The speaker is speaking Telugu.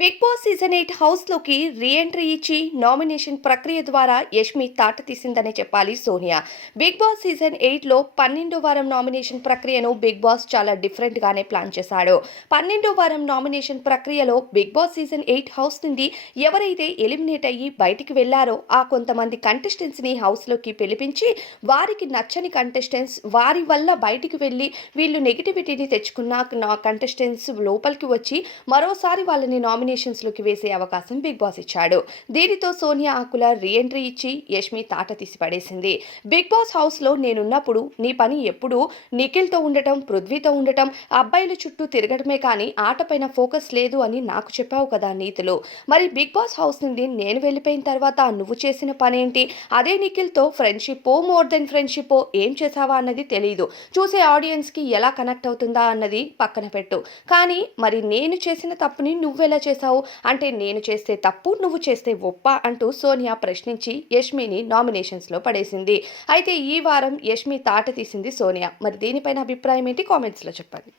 బిగ్ బాస్ సీజన్ 8 హౌస్‌లోకి రీ ఎంట్రీ ఇచ్చి నామినేషన్ ప్రక్రియ ద్వారా యష్మి తాట తీసిందనే చెప్పాలి సోనియా. బిగ్ బాస్ సీజన్ 8లో 12వ వారం నామినేషన్ ప్రక్రియను బిగ్ బాస్ చాలా డిఫరెంట్‌గానే ప్లాన్ చేశాడు. 12వ వారం నామినేషన్ ప్రక్రియలో బిగ్ బాస్ సీజన్ 8 హౌస్ నుండి ఎవరైతే ఎలిమినేట్ అయ్యి బయటికి వెళ్లారో ఆ కొంతమంది కంటెస్టెంట్స్‌ని హౌస్‌లోకి పిలిపించి వారికి నచ్చని కంటెస్టెంట్స్ వారి వల్ల బయటికి వెళ్లి వీళ్ళు నెగటివిటీని తెచ్చుకున్న కంటెస్టెంట్స్ లోపలికి వచ్చి మరోసారి వాళ్ళని నామినేషన్స్‌లోకి వేసే అవకాశం బిగ్ బాస్ ఇచ్చాడు. దీనితో సోనియా ఆకుల రీ ఎంట్రీ ఇచ్చి యష్మి తాట తీసి పడేసింది. బిగ్ బాస్ హౌస్‌లో నేనున్నప్పుడు నీ పని ఎప్పుడూ నిఖిల్‌తో ఉండటం, పృథ్వీతో ఉండటం, అబ్బాయిల చుట్టూ తిరగడమే కానీ ఆటపైన ఫోకస్ లేదు అని నాకు చెప్పావు కదా నీతులు. మరి బిగ్ బాస్ హౌస్ నుండి నేను వెళ్ళిపోయిన తర్వాత నువ్వు చేసిన పనేంటి? అదే నిఖిల్‌తో ఫ్రెండ్‌షిప్పో, మోర్ దెన్ ఫ్రెండ్‌షిప్పో ఏం చేశావా అన్నది తెలీదు. చూసే ఆడియన్స్‌కి ఎలా కనెక్ట్ అవుతుందా అన్నది పక్కన పెట్టు. కానీ మరి నేను చేసిన తప్పుని నువ్వెలా చేశావు? అంటే నేను చేస్తే తప్పు, నువ్వు చేస్తే ఒప్పా అంటూ సోనియా ప్రశ్నించి యష్మిని నామినేషన్స్‌లో పడేసింది. అయితే ఈ వారం యష్మి తాట తీసింది సోనియా. మరి దీనిపైన అభిప్రాయం ఏంటి? కామెంట్స్‌లో చెప్పండి.